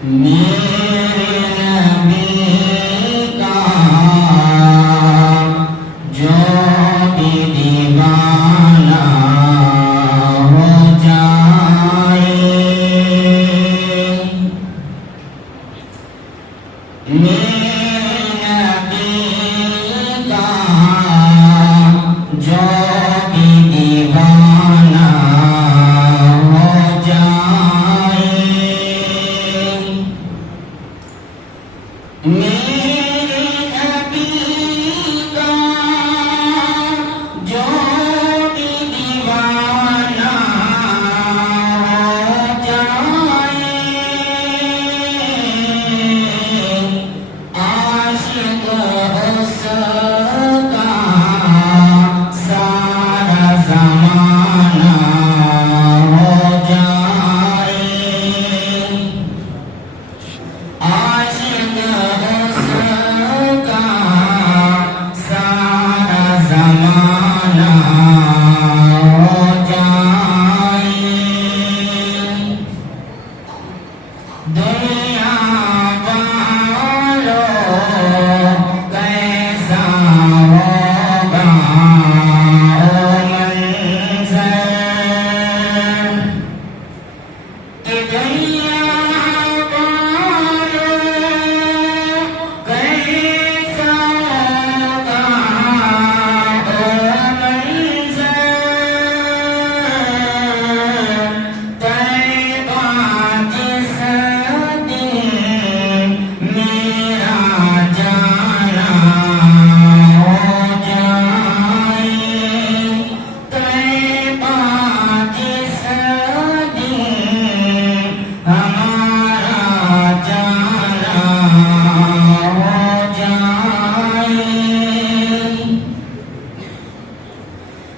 मेरे नबी का जो भी दीवाना हो जाए, मेरे नबी का जो भी दीवाना हो जाए, मेरे नबी का जो भी दीवाना हो जाए, आशिक उसका सारा ज़माना हो जाए, आशिक उसका सारा ज़माना हो जाए। दुनिया वालों कैसा होगा ओ मंज़र, कि दुनिया वालों कैसा होगा ओ मंज़र, तैबा जिस दिन मेरा जाना हो जाए, तैबा जिस दिन हमारा जाना हो जाए,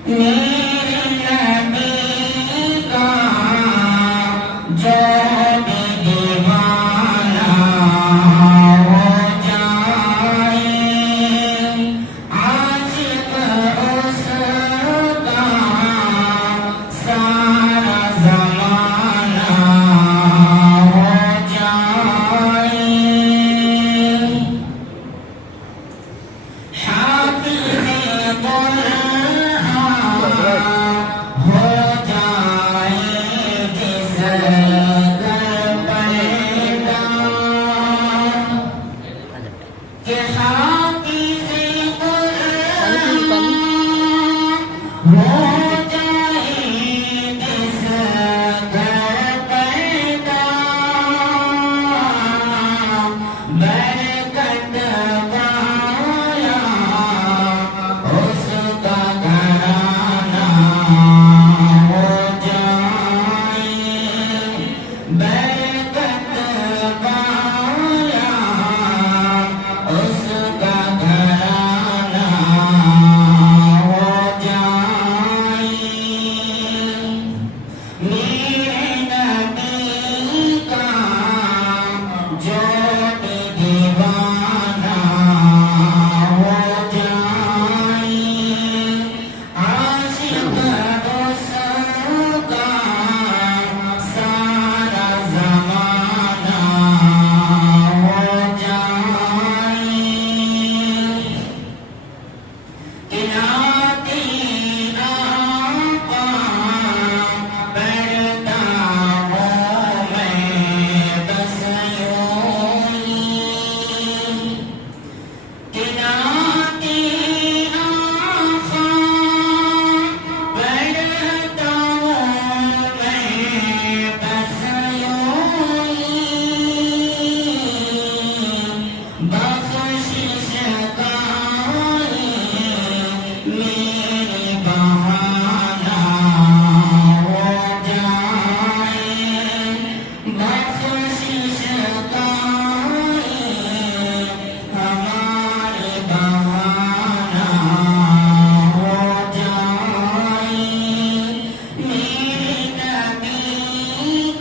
मेरे नबी का जो भी दीवाना हो जाए, आशिक उसका सारा ज़माना हो जाए, हाफ़िज़ कुरान हो जाए जिस घर पैदा, कि हाफ़िज़ कुरान हो जाए जिस घर पैदा, बरकत वाला उसका घराना हो जाए, बरकत वाला उसका घराना हो जाए, मेरे नबी का जो भी दीवाना हो जाए, आशिक उसका सारा ज़माना हो जाए, कि नाती आपा पढ़ता हूँ मैं बस यूं ही, कि नाती आपा पढ़ता हूँ मैं बस यूं ही, बख्शिश का मेरे बहाना हो जाए, बख्शिश का हमारे बहाना हो जाए, मेरे नबी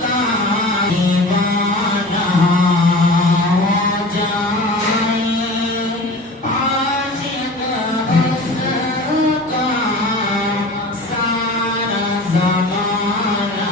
का दीवाना हो जाए, आशिक उसका सारा ज़माना